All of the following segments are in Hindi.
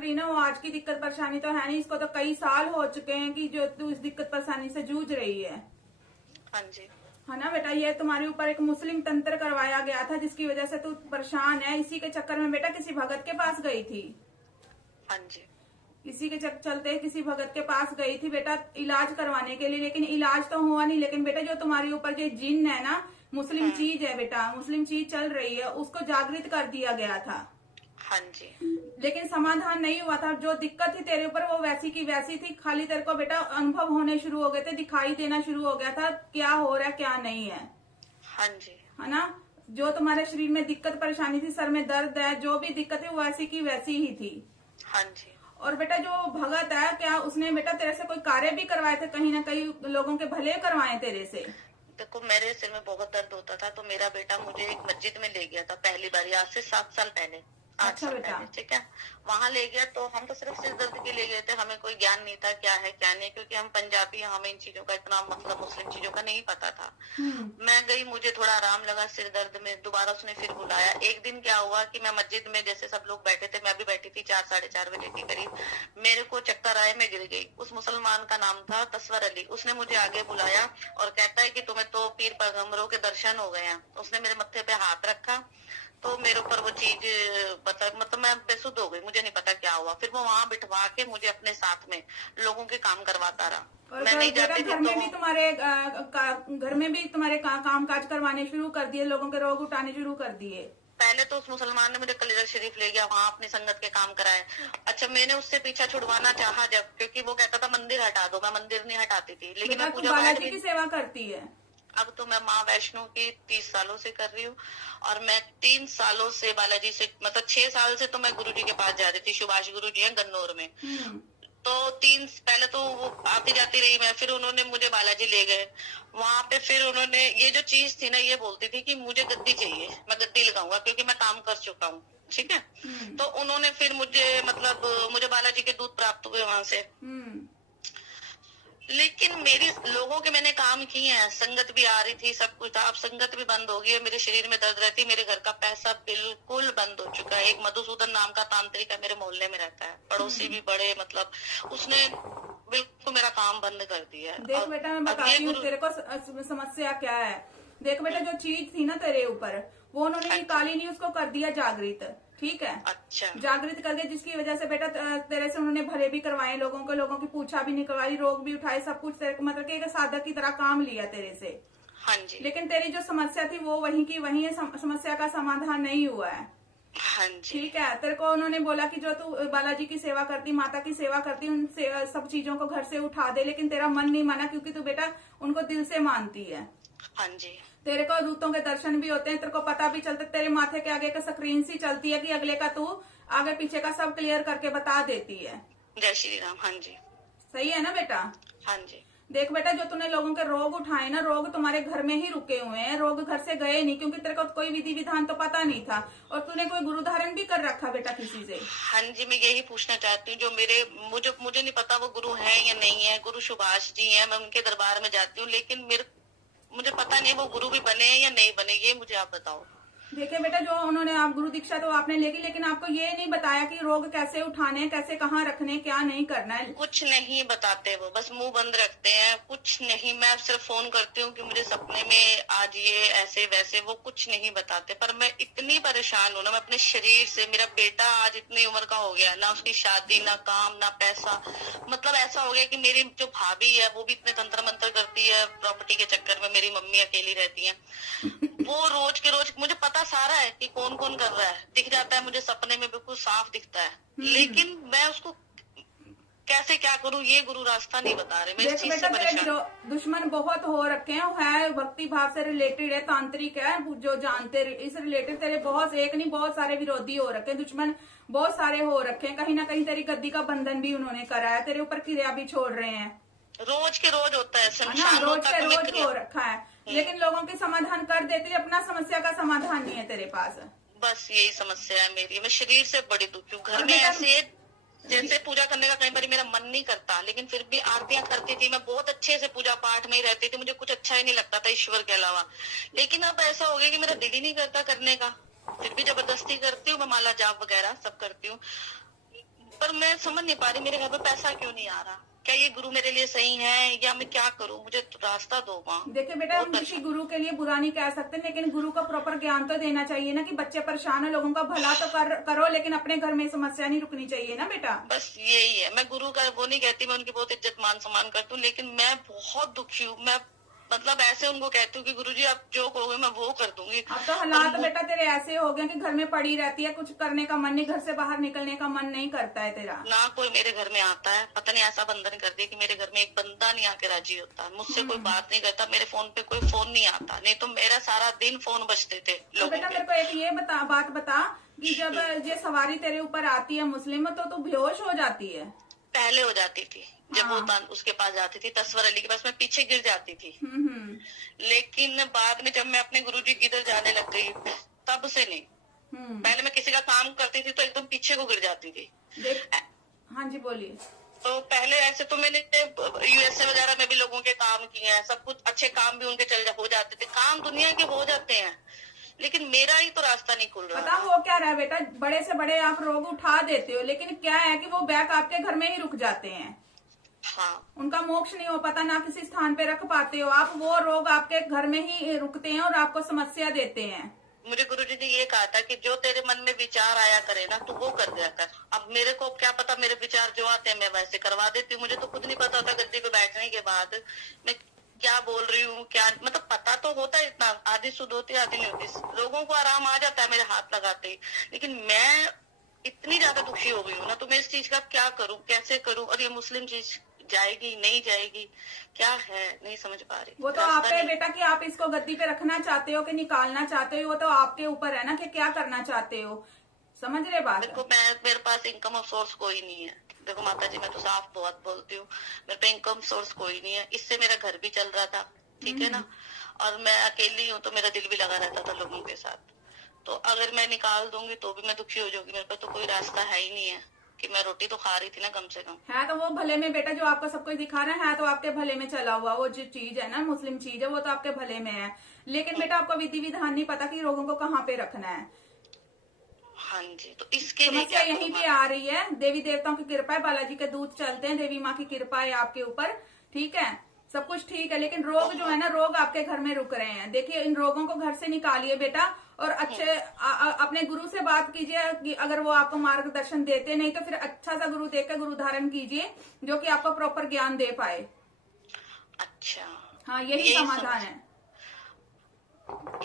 रही ना, वो आज की दिक्कत परेशानी तो है नहीं, इसको तो कई साल हो चुके हैं कि जो तू इस दिक्कत परेशानी से जूझ रही है। हाँ जी। है ना बेटा, ये तुम्हारे ऊपर एक मुस्लिम तंत्र करवाया गया था जिसकी वजह से तू परेशान है। इसी के चक्कर में बेटा किसी भगत के पास गई थी। हाँ जी। इसी के चलते किसी भगत के पास गई थी बेटा इलाज करवाने के लिए, लेकिन इलाज तो हुआ नहीं। लेकिन बेटा जो तुम्हारे ऊपर जो जिन है ना, मुस्लिम चीज है बेटा, मुस्लिम चीज चल रही है, उसको जागृत कर दिया गया था। हाँ जी। लेकिन समाधान नहीं हुआ था। जो दिक्कत थी तेरे ऊपर वो वैसी की वैसी थी, खाली तेरे को बेटा अनुभव होने शुरू हो गए थे, दिखाई देना शुरू हो गया था क्या हो रहा है क्या नहीं है। हाँ जी। है ना, जो तुम्हारे शरीर में दिक्कत परेशानी थी, सर में दर्द है, जो भी दिक्कत है वो वैसी की वैसी ही थी। हाँ जी। और बेटा जो भगत है, क्या उसने बेटा तेरे से कोई कार्य भी करवाए थे, कहीं ना कहीं लोगों के भले करवाए तेरे से? देखो, मेरे सिर में बहुत दर्द होता था, तो मेरा बेटा मुझे एक मस्जिद में ले गया था पहली बार, आज से 7 साल पहले, 8 अच्छा साल बेटा। पहले, ठीक है। वहां ले गया तो हम तो सिर्फ सिर दर्द के लिए गए थे, हमें कोई ज्ञान नहीं था क्या है क्या नहीं, क्योंकि हम पंजाबी, हमें इन चीजों का इतना मतलब मुस्लिम चीजों का नहीं पता था। मैं गई, मुझे थोड़ा आराम लगा सिर दर्द में, दोबारा उसने फिर बुलाया। एक दिन क्या हुआ कि मैं मस्जिद में जैसे सब लोग बैठे थे, मैं भी बैठी थी, 4 साढ़े 4 बजे के करीब मेरे को चक्कर आए, मैं गिर गई। उस मुसलमान का नाम था तस्वर अली, उसने मुझे आगे बुलाया और कहता है कि तुम्हें तो पीर पैगम्बरों के दर्शन हो गए हैं। उसने मेरे मत्थे पे हाथ रखा तो मेरे ऊपर वो चीज मतलब मैं बेसुध हो गई, मुझे नहीं पता क्या हुआ। फिर वो वहां बिठवा के मुझे अपने साथ में लोगों के काम करवाता रहा। और मैं नहीं जाती थी घर में तो भी तुम्हारे घर में भी तुम्हारे काम काज करवाने शुरू कर दिए, लोगों के रोग उठाने शुरू कर दिए? पहले तो उस मुसलमान ने मुझे कलीगर शरीफ ले गया, वहां अपनी संगत के काम कराए। अच्छा, मैंने उससे पीछा छुड़वाना चाहा जब, क्योंकि वो कहता था मंदिर हटा दो, मैं मंदिर नहीं हटाती थी, लेकिन बेटा मैं तू पूजा पाठ बालाजी भी। की सेवा करती है? अब तो मैं माँ वैष्णो की 30 सालों से कर रही हूँ, और मैं 3 सालों से बालाजी से, मतलब 6 साल से तो मैं गुरु जी के पास जा रही थी, सुभाष गुरु जी हैं गन्नौर में। तो 3 पहले तो वो आती जाती रही मैं, फिर उन्होंने मुझे बालाजी ले गए। वहां पे फिर उन्होंने ये जो चीज थी ना, ये बोलती थी कि मुझे गद्दी चाहिए, मैं गद्दी लगाऊंगा क्योंकि मैं काम कर चुका हूँ, ठीक है। तो उन्होंने फिर मुझे मतलब मुझे बालाजी के दूध प्राप्त हुए वहां से। लेकिन मेरी लोगों के मैंने काम किए हैं, संगत भी आ रही थी, सब कुछ था। अब संगत भी बंद हो गई है, मेरे शरीर में दर्द रहती है, मेरे घर का पैसा बिल्कुल बंद हो चुका है। एक मधुसूदन नाम का तांत्रिक है, मेरे मोहल्ले में रहता है, पड़ोसी भी बड़े, मतलब उसने बिल्कुल मेरा काम बंद कर दिया है। देख बेटा मैं बताती हूँ तेरे को समस्या क्या है। देख बेटा, जो चीज थी ना तेरे ऊपर, वो उन्होंने निकाली नहीं, उसको कर दिया जागृत, ठीक है। अच्छा। जागृत करके जिसकी वजह से बेटा तेरे से उन्होंने भले भी करवाए, लोगों की पूछा भी निकलवाई, रोग भी उठाए, सब कुछ तेरे को मतलब कि एक साधक की तरह काम लिया तेरे से। हाँ जी। लेकिन तेरी जो समस्या थी वो वहीं की वहीं है, समस्या का समाधान नहीं हुआ है। हाँ जी। ठीक है, तेरे को उन्होंने बोला कि जो तू बालाजी की सेवा करती, माता की सेवा करती, उन सब चीजों को घर से उठा दे, लेकिन तेरा मन नहीं माना क्योंकि तू बेटा उनको दिल से मानती है। हाँ जी। तेरे को दूतों के दर्शन भी होते हैं, तेरे को पता भी चलता है, तेरे माथे के आगे का स्क्रीन सी चलती है कि अगले का तू आगे पीछे का सब क्लियर करके बता देती है। जय श्री राम। हाँ जी। सही है ना बेटा? हाँ जी। देख बेटा, जो तूने लोगों के रोग उठाए ना, रोग तुम्हारे घर में ही रुके हुए हैं, रोग घर से गए नहीं, क्योंकि तेरे को कोई विधि विधान तो पता नहीं था, और तूने कोई गुरु धारण भी कर रखा बेटा किसी से? हाँ जी, मैं यही पूछना चाहती हूँ, जो मुझे नहीं पता वो गुरु है या नहीं है। गुरु सुभाष जी हैं, मैं उनके दरबार में जाती हूँ, लेकिन मुझे पता नहीं वो गुरु भी बने या नहीं बने, ये मुझे आप बताओ। देखिए बेटा, जो उन्होंने आप गुरु दीक्षा तो आपने लेगी, लेकिन आपको ये नहीं बताया कि रोग कैसे उठाने, कैसे कहाँ रखने, क्या नहीं करना है। कुछ नहीं बताते, वो बस मुंह बंद रखते हैं, कुछ नहीं। मैं सिर्फ फोन करती हूँ कि मुझे सपने में आज ये ऐसे वैसे, वो कुछ नहीं बताते। पर मैं इतनी परेशान हूँ ना, मैं अपने शरीर से। मेरा बेटा आज इतनी उम्र का हो गया, ना उसकी शादी, ना काम, ना पैसा, मतलब ऐसा हो गया कि मेरी जो भाभी है वो भी इतने तंत्र मंत्र करती है प्रॉपर्टी के चक्कर में, मेरी मम्मी अकेली रहती है। वो रोज के रोज मुझे पता सारा है कि कौन कौन कर रहा है, दिख जाता है मुझे सपने में, बिल्कुल साफ दिखता है, लेकिन मैं उसको कैसे क्या करूं, ये गुरु रास्ता नहीं बता रहे। मैं इस चीज से परेशान। दुश्मन बहुत हो रखे हैं, है भक्ति भाव से रिलेटेड है, तांत्रिक है, जो जानते इस रिलेटेड तेरे बहुत एक नहीं बहुत सारे विरोधी हो रखे हैं, दुश्मन बहुत सारे हो रखे हैं। कहीं ना कहीं तेरी गद्दी का बंधन भी उन्होंने करा है, तेरे ऊपर क्रिया भी छोड़ रहे हैं। रोज के रोज होता है, रोज के रोज हो रखा है, लेकिन लोगों की समाधान कर देते, अपना समस्या का समाधान नहीं है तेरे पास। बस यही समस्या है मेरी। मैं शरीर से बड़ी दुखी हूँ। घर में ऐसे जैसे पूजा करने का कई बार मेरा मन नहीं करता, लेकिन फिर भी आरतियां करती थी, मैं बहुत अच्छे से पूजा पाठ में ही रहती थी, मुझे कुछ अच्छा ही नहीं लगता था ईश्वर के अलावा। लेकिन अब ऐसा हो गया कि मेरा दिल ही नहीं करता करने का, फिर भी जबरदस्ती करती हूँ मैं, माला जाप वगैरह सब करती हूँ, पर मैं समझ नहीं पा रही मेरे घर में पैसा क्यों नहीं आ रहा, क्या ये गुरु मेरे लिए सही है या मैं क्या करूं, मुझे तो रास्ता दो माँ। देखिए बेटा, हम किसी गुरु के लिए बुरा नहीं कह सकते, लेकिन गुरु को प्रॉपर ज्ञान तो देना चाहिए ना कि बच्चे परेशान है, लोगों का भला तो करो, लेकिन अपने घर में समस्या नहीं रुकनी चाहिए ना बेटा। बस यही है, मैं गुरु का वो नहीं कहती, मैं उनकी बहुत इज्जत मान सम्मान करती हूँ, लेकिन मैं बहुत दुखी हूँ। मैं मतलब ऐसे उनको कहती हूँ कि गुरुजी आप जो कहोगे मैं वो कर दूंगी। अब तो हालात बेटा तेरे ऐसे हो गए कि घर में पड़ी रहती है, कुछ करने का मन नहीं, घर से बाहर निकलने का मन नहीं करता है तेरा। ना कोई मेरे घर में आता है, पता नहीं ऐसा बंधन कर दिया कि मेरे घर में एक बंदा नहीं आके राजी होता, मुझसे कोई बात नहीं करता, मेरे फोन पे कोई फोन नहीं आता, नहीं तो मेरा सारा दिन फोन बजते थे तो लोगों बेटा के। मेरे को एक ये बात बता कि जब ये सवारी तेरे ऊपर आती है मुस्लिम, तो तू बेहोश हो जाती है? पहले हो जाती थी जब हाँ। वो उसके पास जाती थी, तस्वर अली के पास, मैं पीछे गिर जाती थी। हम्म। लेकिन बाद में जब मैं अपने गुरुजी की इधर जाने लग गई तब से नहीं। पहले मैं किसी का काम करती थी तो एकदम पीछे को गिर जाती थी। देख, हाँ जी बोलिए। तो पहले ऐसे तो मैंने यूएसए वगैरह में भी लोगों के काम किए हैं, सब कुछ अच्छे काम भी उनके हो जाते थे, काम दुनिया के हो जाते हैं, लेकिन मेरा ही तो रास्ता नहीं खुल रहा। पता हो क्या रहा है बेटा, बड़े से बड़े आप रोग उठा देते हो, लेकिन क्या है कि वो बैक आपके घर में ही रुक जाते हैं। हाँ, उनका मोक्ष नहीं हो पाता, ना किसी स्थान पे रख पाते हो आप, वो रोग आपके घर में ही रुकते हैं और आपको समस्या देते हैं। मुझे गुरुजी ने ये कहा था कि जो तेरे मन में विचार आया करे ना तू वो कर दिया कर। अब मेरे को क्या पता, मेरे विचार जो आते हैं मैं वैसे करवा देती हूँ, मुझे तो खुद नहीं पता था गद्दी पे बैठने के बाद मैं क्या बोल रही हूँ, क्या मतलब पता तो होता है इतना, आधी सुध होती आधी नहीं होती, लोगों को आराम आ जाता है मेरे हाथ लगाते ही, लेकिन मैं इतनी ज्यादा दुखी हो गई हूँ ना, तो मैं इस चीज का क्या करूँ, कैसे करूँ, और ये मुस्लिम चीज जाएगी नहीं जाएगी, क्या है नहीं समझ पा रही। वो तो आप पे बेटा कि आप इसको गद्दी पे रखना चाहते हो कि निकालना चाहते हो, वो तो आपके ऊपर है ना कि क्या करना चाहते हो, समझ रहे बात? देखो मेरे पास इनकम ऑफ सोर्स कोई नहीं है। देखो माता जी मैं तो साफ बहुत बोलती हूँ, मेरे पे इनकम सोर्स कोई नहीं है, इससे मेरा घर भी चल रहा था, ठीक है ना, और मैं अकेली हूँ तो मेरा दिल भी लगा रहता था लोगों के साथ, तो अगर मैं निकाल दूंगी तो भी मैं दुखी हो जाऊंगी, मेरे पास तो कोई रास्ता है ही नहीं है कि मैं रोटी तो खा रही थी ना कम से कम। है तो वो भले में बेटा, जो आपको सब कुछ दिखा रहा है तो आपके भले में चला हुआ, वो जो चीज है ना मुस्लिम चीज है वो तो आपके भले में है, लेकिन बेटा आपको विधि विधान नहीं पता कि लोगों को कहाँ पे रखना है। हाँ जी, तो इसके लिए समस्या यहीं पे आ रही है, देवी देवताओं की कृपा है, बालाजी के दूध चलते हैं, देवी माँ की कृपा है आपके ऊपर, ठीक है, सब कुछ ठीक है, लेकिन रोग जो है ना, रोग आपके घर में रुक रहे हैं। देखिए इन रोगों को घर से निकालिए बेटा, और अच्छे अपने गुरु से बात कीजिए कि अगर वो आपको मार्गदर्शन देते, नहीं तो फिर अच्छा सा गुरु देखकर गुरु धारण कीजिए जो कि आपको प्रॉपर ज्ञान दे पाए। अच्छा, हाँ यही समाधान है।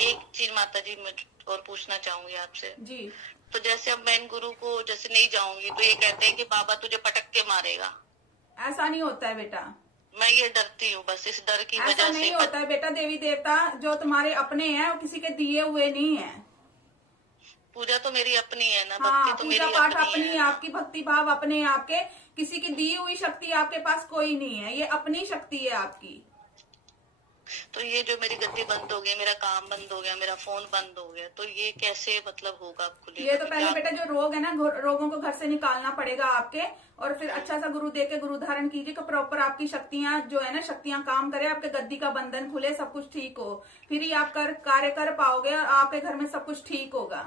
एक चीज माता जी मैं और पूछना चाहूंगी आपसे जी। तो जैसे अब मैं इन गुरु को जैसे नहीं जाऊंगी तो ये कहते हैं कि बाबा तुझे पटक के मारेगा, ऐसा नहीं होता है बेटा, मैं ये डरती हूँ, बस इस डर की ऐसा वजह से। नहीं होता है बेटा, देवी देवता जो तुम्हारे अपने हैं वो किसी के दिए हुए नहीं है। पूजा तो मेरी अपनी है ना, हाँ, भक्ति तो मेरी पूजा पाठ अपनी अपनी, आपकी भक्ति भाव अपने, आपके किसी की दी हुई शक्ति आपके पास कोई नहीं है, ये अपनी शक्ति है आपकी। तो ये जो मेरी गद्दी बंद हो गई, मेरा काम बंद हो गया, मेरा फोन बंद हो गया, तो ये कैसे मतलब होगा खुलेगा? ये तो पहले बेटा जो रोग है ना, रोगों को घर से निकालना पड़ेगा आपके, और फिर अच्छा सा गुरु दे के गुरु धारण कीजिए कि प्रॉपर आपकी शक्तियां जो है ना, शक्तियां काम करे, आपके गद्दी का बंधन खुले, सब कुछ ठीक हो, फिर ही आप कार्य कर पाओगे और आपके घर में सब कुछ ठीक होगा।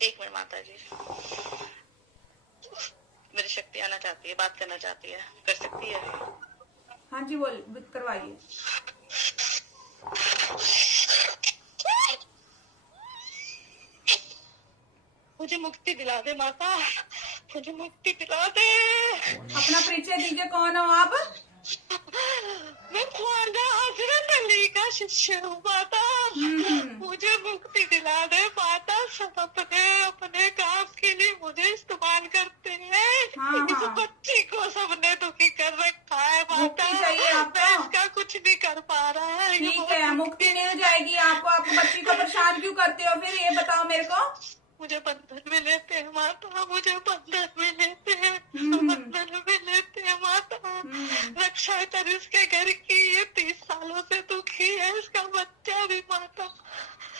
एक मिनट माता जी, मेरी शक्ति आना चाहती है, बात करना चाहती है, कर सकती है? हाँ जी बोल, करवाइए। मुझे मुक्ति दिला दे माता, मुझे मुक्ति दिला दे। अपना परिचय दीजिए, कौन हो आप? मैं ख्वाजा हजरत अली का शिष्य हूँ माता, मुझे मुक्ति दिला दे माता। सब अपने काम के लिए मुझे इस्तेमाल करते हैं। हाँ, इस हाँ। बच्ची को सबने दुखी कर रखा है माता, मुक्ति चाहिए आपको? मैं इसका कुछ नहीं कर पा रहा है। ठीक है, मुक्ति मिल जाएगी आपको। आपको बच्ची को परेशान क्यों करते हो फिर, ये बताओ मेरे को। मुझे बंधन में लेते हैं माता, मुझे बंधन में लेते हैं, बंधन में लेते हैं माता। रक्षा कर इसके घर की, ये 30 सालों से दुखी है, इसका बच्चा भी माता।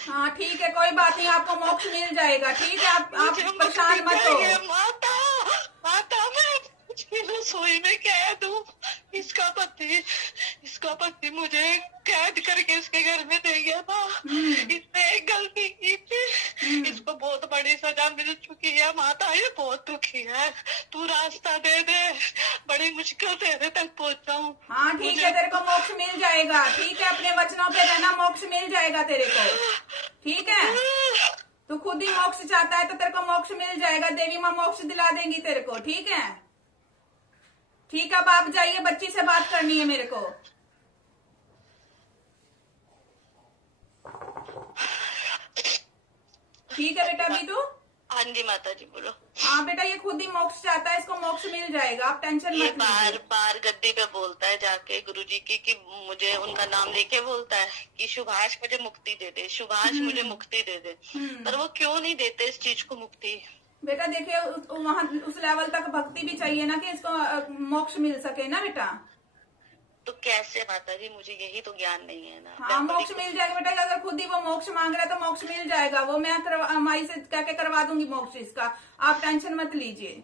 हाँ ठीक है, कोई बात नहीं, आपको मोक्ष मिल जाएगा, ठीक है, आप परेशान मत हो माता। माता मैं उसकी रसोई में कह दूं, इसका पति मुझे कैद करके इसके घर में दे गया था। इसने एक गलती की थी, इसको बहुत बड़ी सजा मिल चुकी है माता, ये बहुत दुखी है, तू रास्ता दे दे, बड़ी मुश्किल तेरे तक पहुंचा हूँ। हाँ ठीक है, तेरे को मोक्ष मिल जाएगा, ठीक है, अपने वचनों पे रहना, मोक्ष मिल जाएगा तेरे को, ठीक है। तू खुद ही मोक्ष चाहता है तो तेरे को मोक्ष मिल जाएगा, देवी माँ मोक्ष दिला देंगी तेरे को, ठीक है। ठीक है, अब आप जाइए, बच्ची से बात करनी है मेरे को। ठीक है बेटा, अभी तू। हाँ जी माता जी बोलो। हाँ बेटा, ये खुद ही मोक्ष चाहता है, इसको मोक्ष मिल जाएगा, आप टेंशन ये मत बार लीजिए। बार गद्दी पे बोलता है जाके गुरुजी की कि मुझे उनका नाम लेके बोलता है कि सुभाष मुझे मुक्ति दे दे, सुभाष मुझे मुक्ति दे दे, पर वो क्यों नहीं देते इस चीज को मुक्ति। बेटा देखिए, वहाँ उस लेवल तक भक्ति भी चाहिए ना कि इसको मोक्ष मिल सके ना बेटा। तो कैसे माता जी, मुझे यही तो ज्ञान नहीं है ना। हाँ, मोक्ष मिल जाएगा बेटा, अगर खुद ही वो मोक्ष मांग रहा है तो मोक्ष मिल जाएगा, वो मैं माई से कह के करवा दूंगी मोक्ष इसका, आप टेंशन मत लीजिए।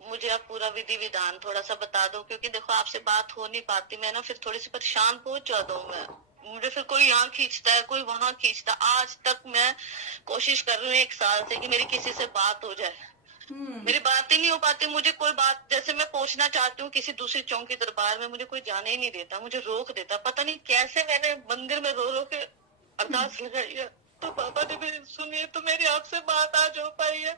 मुझे आप पूरा विधि विधान थोड़ा सा बता दो, क्योंकि देखो आपसे बात हो नहीं पाती, मैं ना फिर थोड़ी सी परेशान बहुत ज्यादा हूँ मैं। मुझे फिर कोई यहाँ खींचता है, कोई वहाँ खींचता। आज तक मैं कोशिश कर रही हूँ 1 साल से कि मेरी किसी से बात हो जाए, मेरी बात ही नहीं हो पाती। मुझे कोई बात, जैसे मैं पहुंचना चाहती हूँ किसी दूसरी चौकी दरबार में, मुझे कोई जाने ही नहीं देता, मुझे रोक देता। पता नहीं कैसे मैंने मंदिर में रो रो के अरदास लगाई है, तो बाबा ने मेरी सुनी है, तो मेरी आपसे बात आज हो पाई है।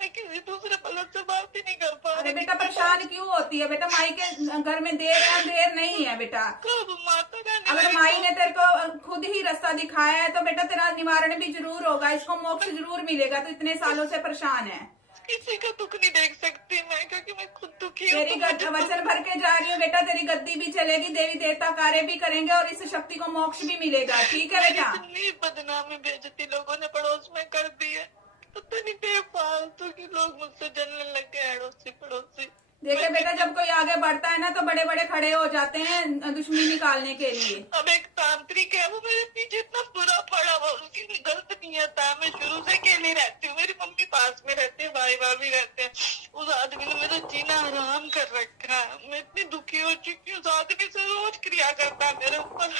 मैं किसी दूसरे पलक से बात ही नहीं कर पा रही। अरे बेटा, परेशान क्यों होती है बेटा, माई के घर में देर नहीं है बेटा। माता अगर माई ने तेरे को खुद ही रास्ता दिखाया है तो बेटा तेरा निवारण भी जरूर होगा, इसको मोक्ष जरूर मिलेगा। तो इतने सालों से परेशान है, किसी का दुख नहीं देख सकती मैं, क्योंकि मैं खुद दुखी हूँ। तेरी वचन भर के जा रही हूँ बेटा, तेरी गद्दी भी चलेगी, देवी देवता कार्य भी करेंगे और इस शक्ति को मोक्ष भी मिलेगा, ठीक है बेटा। इतनी बदनामी बेइज्जती लोगों ने पड़ोस में कर दी है, पता नहीं बेफालतू के लोग मुझसे जलने लग गए, अड़ोसी पड़ोसी। देखिए बेटा, जब कोई आगे बढ़ता है ना तो बड़े बड़े खड़े हो जाते हैं दुश्मनी निकालने के लिए। अब एक तांत्रिक है, वो मेरे पीछे इतना बुरा पड़ा हुआ, उसकी भी गलत नियत है। मैं शुरू से अकेली रहती हूँ, मेरी मम्मी पास में रहती है, भाई भाभी रहते हैं। उस आदमी ने मेरा जीना हराम कर रखा है, मैं इतनी दुखी हो चुकी हूँ। उस आदमी से रोज क्रिया करता है मेरे ऊपर,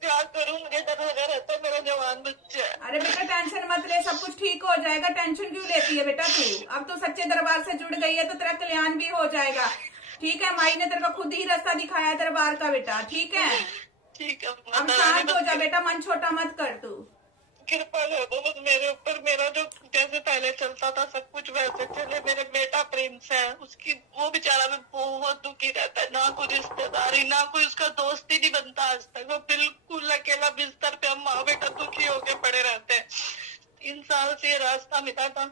क्या करूँ, मुझे डर लगा रहता है, मेरा जवान बच्चा है। अरे बेटा टेंशन मत ले, सब कुछ ठीक हो जाएगा, टेंशन क्यों लेती है बेटा तू। अब तो सच्चे दरबार से जुड़ गई है तो तेरा कल्याण भी हो जाएगा, ठीक है। माई ने तेरे को खुद ही रास्ता दिखाया है दरबार का बेटा, ठीक है। ठीक है, अब शांत हो जा बेटा, मन छोटा मत कर तू। कृपा कर दो बस मेरे ऊपर, मेरा जो जैसे पहले चलता था सब कुछ वैसे चले। मेरे बेटा प्रिंस है, उसकी वो बेचारा भी बहुत दुखी रहता है, ना कोई रिश्तेदारी, ना कोई उसका दोस्त ही नहीं बनता आज तक। वो बिल्कुल अकेला बिस्तर पे हम माँ बेटा दुखी होके पड़े रहते हैं। 3 साल से ये रास्ता मिला था,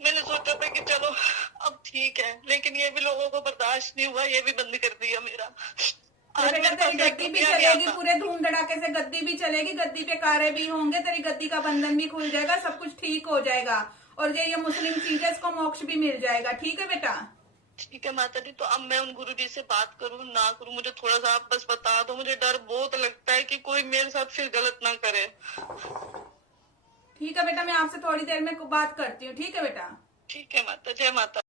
मैंने सोचा था कि चलो अब ठीक है, लेकिन ये भी लोगों को बर्दाश्त नहीं हुआ, ये भी बंद कर दिया मेरा। बेटा तेरी गद्दी भी चलेगी, पूरे धूम धड़ाके से गद्दी भी चलेगी, गद्दी पे कार्य भी होंगे, तेरी गद्दी का बंधन भी खुल जाएगा, सब कुछ ठीक हो जाएगा। और ये मुस्लिम चीज है, इसको मोक्ष भी मिल जाएगा, ठीक है बेटा। ठीक है माता जी, तो अब मैं उन गुरुजी से बात करूं ना करूं, मुझे थोड़ा सा आप बस बता दो। मुझे डर बहुत लगता है कि कोई मेरे साथ फिर गलत ना करे। ठीक है बेटा, मैं आपसे थोड़ी देर में बात करती हूँ, ठीक है बेटा। ठीक है माता, जय माता।